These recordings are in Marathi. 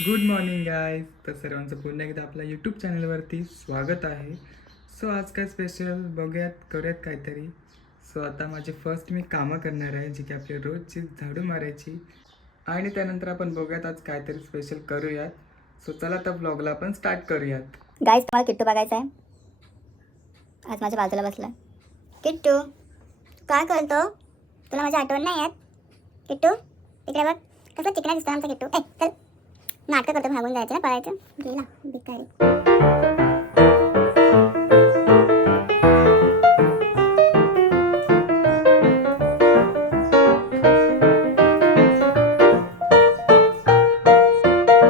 Good morning guys. तर सर्वांचं पुन्हा एकदा आपल्या यूट्यूब चॅनलवरती स्वागत आहे. सो आज काय स्पेशल बघूयात, करूयात काहीतरी. सो आता माझी फर्स्ट मी कामं करणार आहे, जी की आपली रोजची झाडू मारायची, आणि त्यानंतर आपण बघूयात आज काहीतरी स्पेशल करूयात. सो चला आता ब्लॉगला आपण स्टार्ट करूयात. गाईज तुम्हाला किट्टू बघायचा आहे. आज माझ्या बाजूला बसला. किट्टू काय करतो? तुला माझी आठवण नाही येत? किट्टू इकडे बघ, कसं चिकना दिसतो आमचा किट्टू. चल नाटकं करतो, भागून जायचं ना, पळायचं. गेला भिकारी.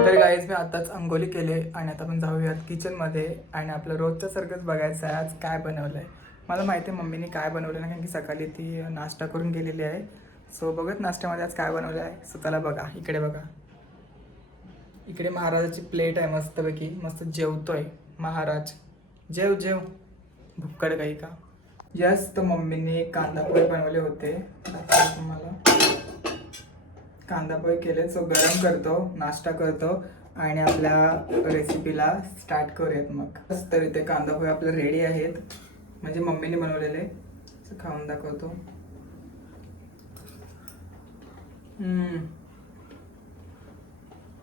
तर गाईज मी आताच अंघोळी केले आणि आता आपण जाऊयात किचनमध्ये आणि आपलं रोजचं सारखंच बघायचं आहे आज काय बनवलं आहे. मला माहिती आहे मम्मीने काय बनवलं ना, कारण की सकाळी ती नाश्ता करून गेलेली आहे. सो बघत नाश्त्यामध्ये आज काय बनवलं आहे. सो चला बघा, इकडे बघा. इकडे महाराजाची प्लेट आहे मस्तपैकी, मस्त जेवतोय महाराज. जेव जेव, भुक्कड काही का. यस, तर मम्मीने कांदा पोहे बनवले होते. तुम्हाला कांदा पोहे केले. सो गरम करतो, नाश्ता करतो आणि आपल्या रेसिपीला स्टार्ट करूयात मग. तर इथे कांदा पोहे आपले रेडी आहेत, म्हणजे मम्मीने बनवलेले. सो खाऊन दाखवतो.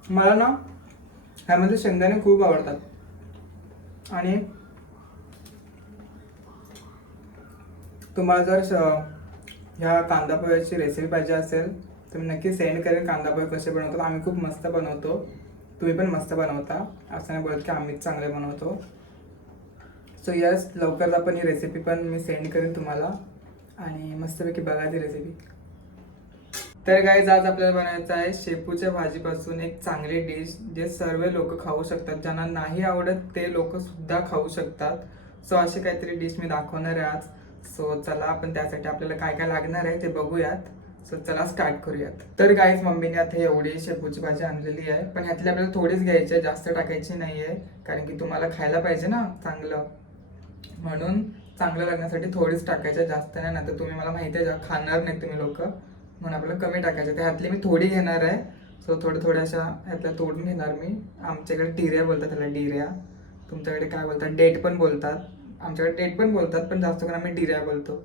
मला ना ह्यामध्ये शेंगदाणे खूप आवडतात. आणि तुम्हाला जर ह्या कांदा पोह्याची रेसिपी पाहिजे असेल तर मी नक्की सेंड करेन. कांदा पोहे कसे बनवतो, आम्ही खूप मस्त बनवतो. तुम्ही पण मस्त बनवता, असं नाही बोलत की आम्हीच चांगले बनवतो. सो यस, लवकरच आपण ही रेसिपी पण मी सेंड करेन तुम्हाला, आणि मस्तपैकी बघायची रेसिपी. तर गाईज आज आपल्याला बनायचं आहे शेपूच्या भाजीपासून एक चांगली डिश, जे सर्व लोक खाऊ शकतात. ज्यांना नाही आवडत ते लोक सुद्धा खाऊ शकतात. सो अशी काहीतरी डिश मी दाखवणार आहे आज. सो चला आपण त्यासाठी आपल्याला काय काय लागणार आहे ते बघूयात. सो चला स्टार्ट करूयात. तर गाईज मम्मीने आता एवढी शेपूची भाजी आणलेली आहे, पण ह्यातली आपल्याला थोडीच घ्यायची आहे, जास्त टाकायची नाही आहे, कारण की तुम्हाला खायला पाहिजे ना चांगलं. म्हणून चांगलं लागण्यासाठी थोडीच टाकायचं, जास्त नाही. तर तुम्ही मला माहिती आहे खाणार नाही तुम्ही लोक, म्हणून आपल्याला कमी टाकायचं. त्यातली मी थोडी घेणार आहे. सो थोड्या अशा ह्यातल्या तोडून घेणार मी. आमच्याकडे डिऱ्या बोलतात त्याला, डिऱ्या. तुमच्याकडे काय बोलतात? डेट पण बोलतात. आमच्याकडे डेट पण बोलतात, पण जास्त करून आम्ही डिऱ्या बोलतो.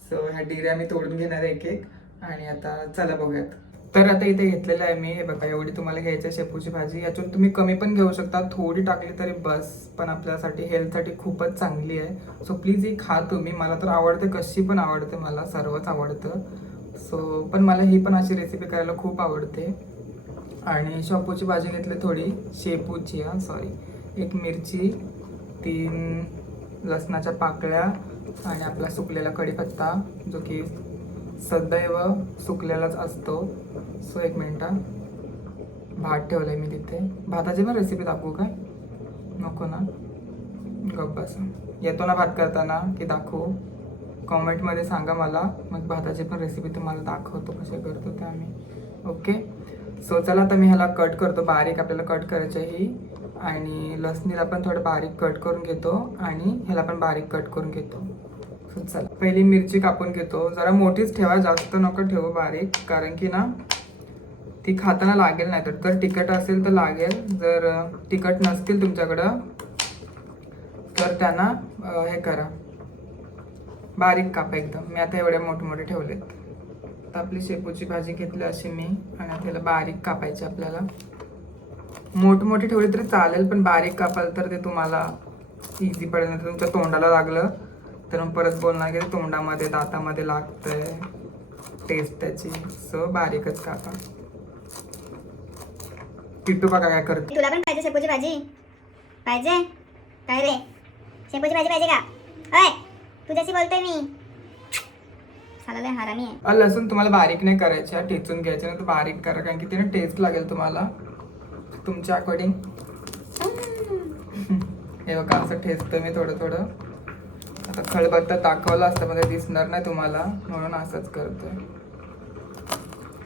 सो ह्या डिऱ्या मी तोडून घेणार आहे एक एक. आणि आता चला बघूयात. तर आता इथे घेतलेलं आहे मी, हे बघा एवढी तुम्हाला घ्यायची आहे शेपूची भाजी. याच्यातून तुम्ही कमी पण घेऊ शकता, थोडी टाकली तरी बस, पण आपल्यासाठी हेल्थसाठी खूपच चांगली आहे. सो प्लीज ही खा तुम्ही. मला तर आवडते, कशी पण आवडते, मला सर्वच आवडतं. सो पण मला ही पण अशी रेसिपी करायला खूप आवडते. आणि शेपूची भाजी घेतली थोडी, शेपूची एक मिरची, 3 लसणाच्या पाकळ्या, आणि आपला सुकलेला कढीपत्ता, जो की सदैव सुकलेलाच असतो. सो 1 मिनटं, भात ठेवला आहे मी तिथे. भाताची पण रेसिपी दाखवू काय? नको ना, गप्प बसा. येतो ना भात करताना की दाखवू? कॉमेंटमध्ये सांगा मला, मग भाताची पण रेसिपी तुम्हाला दाखवतो कसे करतो ते आम्ही. ओके, सो चला आता मी ह्याला कट करतो बारीक. आपल्याला कट करायचं ही, आणि लसणीला पण थोडं बारीक कट करून घेतो, आणि ह्याला पण बारीक कट करून घेतो. सो चला पहिली मिरची कापून घेतो. जरा मोठीच ठेवा, जास्त नको ठेवू बारीक, कारण की ना ती खाताना लागेल. नाही तर तिखट असेल तर लागेल. जर तिखट नसतील तुमच्याकडं तर त्यांना हे करा, बारीक कापा एकदम. मी आता एवढे मोठे ठेवलेत. तर आपली शेपूची भाजी घेतली अशी मी, आणि आता त्याला बारीक कापायची. आपल्याला मोठी ठेवली तरी चालेल, पण बारीक कापाल तर ते तुम्हाला इझी पडेल. नाही तर तुमच्या तोंडाला लागलं तर मग परत बोलणार की तोंडामध्ये दातामध्ये लागतंय टेस्ट त्याची. सो बारीकच कापा. किट्टू बघा काय करते. तुला पण पाहिजे शेपूची भाजी? पाहिजे काय रे? शेपूची भाजी पाहिजे का? अय तुझ्याशी बोलतोय मी. साला लय हरामी आहे. लसूण तुम्हाला बारीक नाही करायचे, ठेचून घ्यायचे, नाही तर बारीक करा, कारण की तिने टेस्ट लागेल तुम्हाला तुमच्या अकॉर्डिंग. हे बघा असं ठेचतोय मी थोडं. आता खळबत्ता दाखवलं असतं मध्ये दिसणार नाही तुम्हाला, म्हणून असंच करतोय.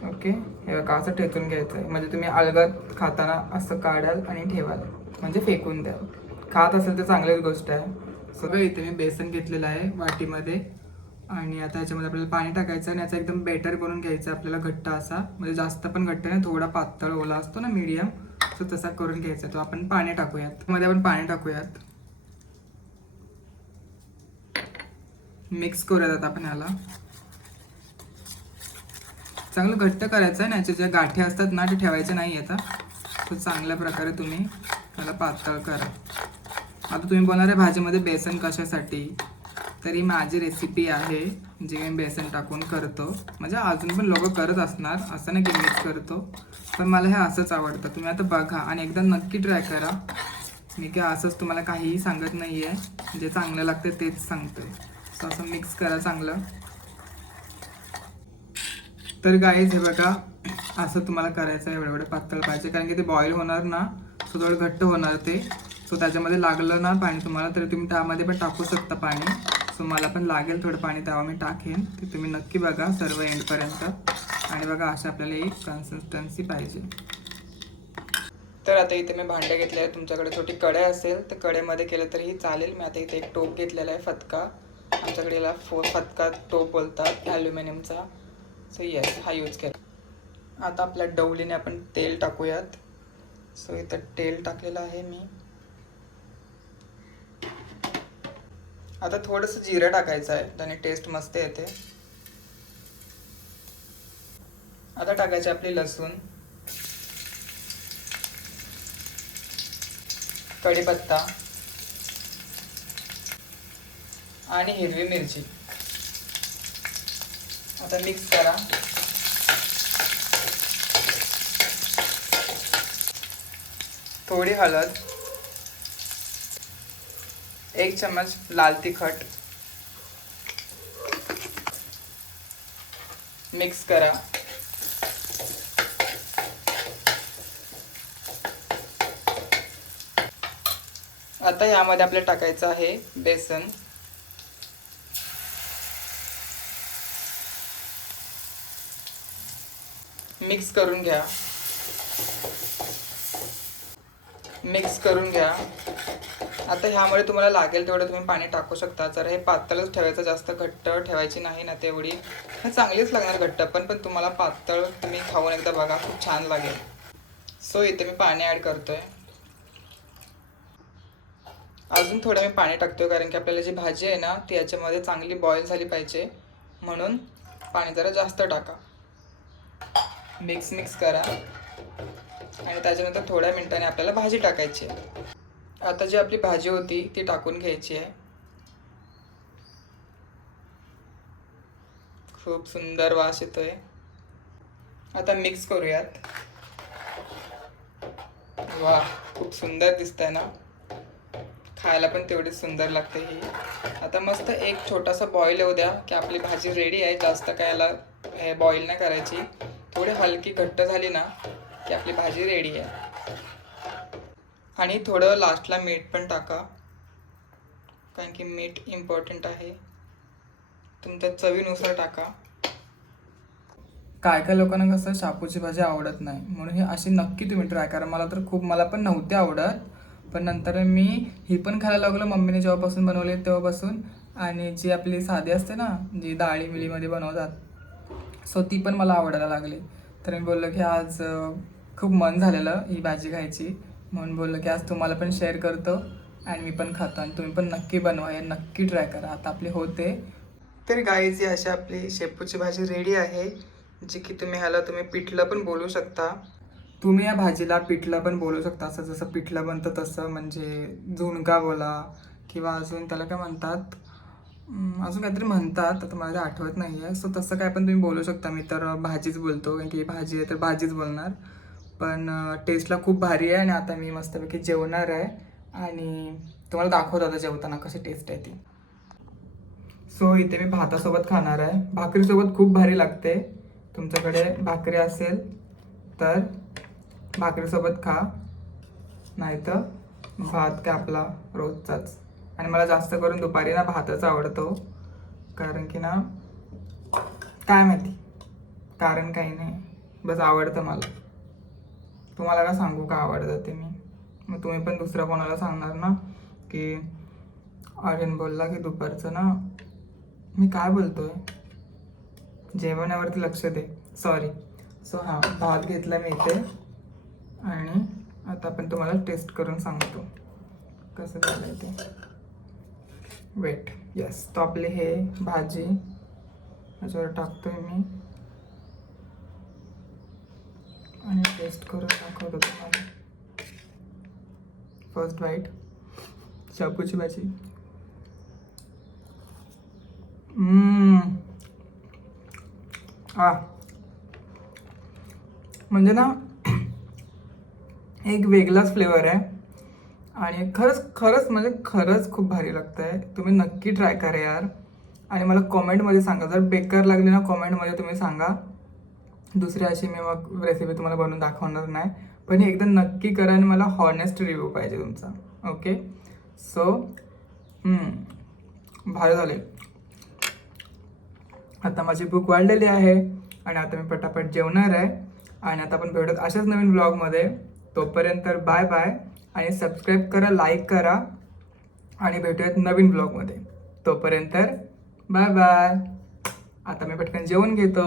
ओके, हे बघा असं ठेचून घ्यायचं आहे, म्हणजे तुम्ही अलगद खाताना असं काढाल आणि ठेवाल, म्हणजे फेकून द्याल. खात असेल तर चांगलीच गोष्ट आहे. सगळं इथे मी बेसन घेतलेलं आहे वाटीमध्ये, आणि आता याच्यामध्ये आपल्याला पाणी टाकायचं, आणि याचा एकदम बेटर करून घ्यायचं आपल्याला, घट्ट असा. म्हणजे जास्त पण घट्ट नाही, थोडा पातळ ओला असतो ना, मीडियम. तो तसा करून घ्यायचा. तो आपण पाणी टाकूयात, मध्ये आपण पाणी टाकूयात, मिक्स करूयात. आता आपण ह्याला चांगलं घट्ट करायचं आहे. याच्या ज्या गाठी असतात ना ते ठेवायचे नाही. आता तो चांगल्या प्रकारे तुम्ही त्याला पातळ करा. आता तुम्ही बोलणार आहे भाजीमध्ये बेसन कशासाठी, तरी माझी रेसिपी आहे जी मी बेसन टाकून करतो. म्हणजे अजून पण लोक करत असणार, असं नाही की मीच करतो, पण मला हे असंच आवडतं. तुम्ही आता बघा आणि एकदा नक्की ट्राय करा. मी काय असंच तुम्हाला काहीही सांगत नाही आहे, जे चांगलं लागतं तेच सांगतोय. सो असं मिक्स करा चांगलं. तर गाईज हे बघा, असं तुम्हाला करायचं आहे. एवढं पातळ पाहिजे, कारण की ते बॉईल होणार ना, सो थोडं घट्ट होणार ते. सो त्याच्यामध्ये लागलं ना पाणी तुम्हाला, तर तुम्ही त्यामध्ये पण टाकू शकता पाणी. सो मला पण लागेल थोडं पाणी, तेव्हा मी टाकेन. ते तुम्ही नक्की बघा सर्व एंडपर्यंत. आणि बघा अशा आपल्याला एक कन्सिस्टन्सी पाहिजे. तर आता इथे मी भांडे घेतले आहे. तुमच्याकडे छोटी कढई असेल तर कढईमध्ये केलं तरीही चालेल. मी आता इथे एक टोप घेतलेला आहे, फतका. आमच्याकडे याला फतका टोप बोलतात, ॲल्युमिनियमचा. सो येस, हा यूज केला. आता आपल्या डवलीने आपण तेल टाकूयात. सो इथं तेल टाकलेलं आहे मी. आता थोडंसं जिरं टाकायचं आहे, त्याने टेस्ट मस्त येते. आता टाकायची आपली लसूण, कढीपत्ता आणि हिरवी मिरची. आता मिक्स करा. थोडी हळद, 1 चम्मच लाल तिखट, मिक्स करा. आता यामध्ये आपल्याला टाकायचं आहे बेसन. मिक्स करून घ्या. मिक्स करून घ्या. आता ह्यामुळे तुम्हाला लागेल तेवढं तुम्ही पाणी टाकू शकता. जर हे पातळच ठेवायचं, जास्त घट्ट ठेवायची नाही ना तेवढी. चांगलीच लागणार घट्ट पण तुम्हाला पातळ तुम्ही खाऊन एकदा बघा, खूप छान लागेल. सो इथे मी पाणी ॲड करतोय. अजून थोडं मी पाणी टाकतोय, कारण की आपल्याला जी भाजी आहे ना ती याच्यामध्ये चांगली बॉईल झाली पाहिजे, म्हणून पाणी जरा जास्त टाका. मिक्स करा आणि त्याच्यानंतर थोड्या मिनिटांनी आपल्याला भाजी टाकायची आहे. आता जी आपली भाजी होती ती टाकून घ्यायची आहे. खूप सुंदर वास येतोय. आता मिक्स करूयात. वा, खूप सुंदर दिसतंय ना. खायला पण तेवढीच सुंदर लागते ही. आता मस्त एक छोटासा बॉईल येऊ द्या की आपली भाजी रेडी आहे. जास्त काय याला हे बॉईल नाही करायची. थोडी हलकी घट्ट झाली ना की आपली भाजी रेडी आहे. आणि थोडं लास्टला मीठ पण टाका, कारण की मीठ इम्पॉर्टंट आहे. तुमच्या चवीनुसार टाका. काय काय लोकांना कसं शापूची भाजी आवडत नाही, म्हणून ही अशी नक्की तुम्ही ट्राय करा. मला पण नव्हती आवडत, पण नंतर मी ही पण खायला लागलो मम्मीने जेव्हापासून बनवली तेव्हापासून. आणि जी आपली साधी असते ना, जी डाळी मिलीमध्ये बनवतात, सो ती पण मला आवडायला लागली. तर मी बोललो की आज खूप मन झालेलं ही भाजी खायची, म्हणून बोललो की आज तुम्हाला पण शेअर करतो आणि मी पण खातो. आणि तुम्ही पण नक्की बनवा, हे नक्की ट्राय करा. आता आपली होते. तर गाईज, अशी आपली शेपूची भाजी रेडी आहे, जी की तुम्ही पिठलं पण बोलू शकता. तुम्ही या भाजीला पिठलं पण बोलू शकता. असं जसं पिठलं बनतं तसं, म्हणजे झुणका बोला, किंवा अजून त्याला काय म्हणतात, अजून काहीतरी म्हणतात, आता मला ते आठवत नाही आहे. सो तसं काय पण तुम्ही बोलू शकता. मी तर भाजीच बोलतो, कारण की भाजी आहे तर भाजीच बोलणार. पण टेस्टला खूप भारी आहे. आणि आता मी मस्तपैकी जेवणार आहे आणि तुम्हाला दाखवतो आता जेवताना कशी टेस्ट आहे ती. सो इथे मी भातासोबत खाणार आहे. भाकरीसोबत खूप भारी लागते. तुमच्याकडे भाकरी असेल तर भाकरीसोबत खा, नाहीतर भात काय आपला रोजचाच. आणि मला जास्त करून दुपारी ना भातच आवडतो, कारण की ना काय माहिती, कारण काही नाही, बस आवडतं मला. तुम्हाला का सांगू का आवडतं ते मी. मग तुम्ही पण दुसऱ्या कोणाला सांगणार ना की आर्यन बोलला की दुपारचं ना, मी काय बोलतोय, जेवणावरती लक्ष दे, सॉरी. सो हां, भात घेतला मी इथे आणि आता आपण तुम्हाला टेस्ट करून सांगतो कसं झालंय ते. Wait, yes. तो आपले हे भाजी याच्यावर टाकतोय मी आणि टेस्ट करून दाखवतो तुम्हाला. फर्स्ट बाईट, शापूची भाजी. म्हणजे ना एक वेगळाच फ्लेवर आहे आणि खरंच खूप भारी लागतं आहे. तुम्ही नक्की ट्राय करा यार. आणि मला कॉमेंटमध्ये सांगा, जर बेकार लागली ना कॉमेंटमध्ये तुम्ही सांगा. दुसरी अशी मी मग रेसिपी तुम्हाला बनवून दाखवणार नाही, पण हे एकदा नक्की करा आणि मला हॉनेस्ट रिव्ह्यू पाहिजे तुमचा. ओके, सो भारी झाले. आता माझी भूक वाढलेली आहे आणि आता मी पटापट जेवणार आहे. आणि आता आपण भेटत अशाच नवीन ब्लॉगमध्ये. तोपर्यंत बाय बाय आणि सबस्क्राईब करा, लाईक करा आणि भेटूयात नवीन ब्लॉगमध्ये. तोपर्यंत बाय बाय. आता मी पटकन जेवण घेतो.